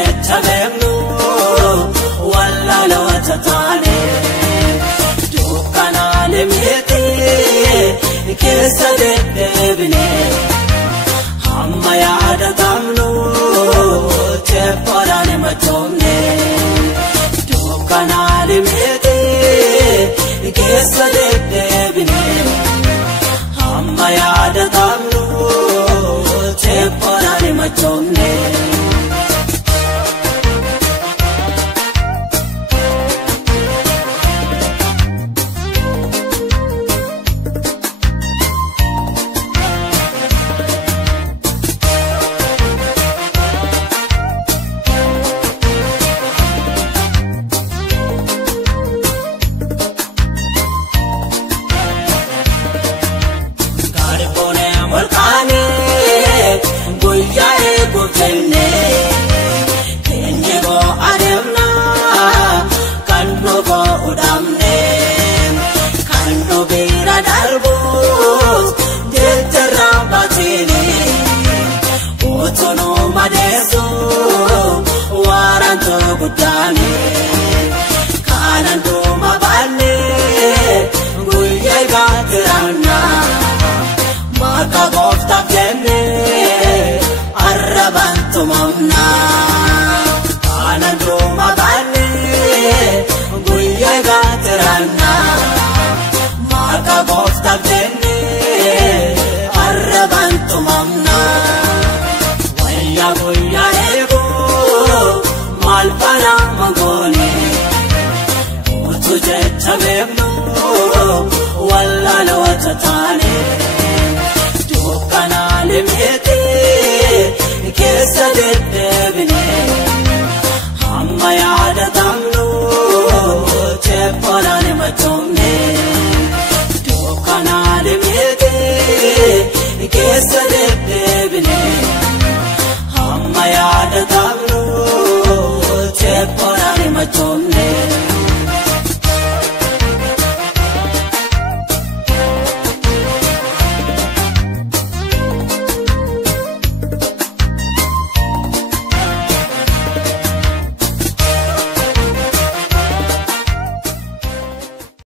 jecha beeknu wallaalota taane dukkanaalee miti keessa deddeebine hamma yaadatamnu teephoodhaan machoomne dukkanaalee miti keessa deddeebine hamma yaadatamnu teephoodhaan machoomne. Kananduma bane guyyaa gaatirana maka goofta kenne arrabantu mamna kananduma bane guyyaa gaatirana maka goofta kenne arrabantu mamna wayya guyyaa ego malpana magone jecha beeknu wallaalota taane dukkanaalee miti keessa deddeebine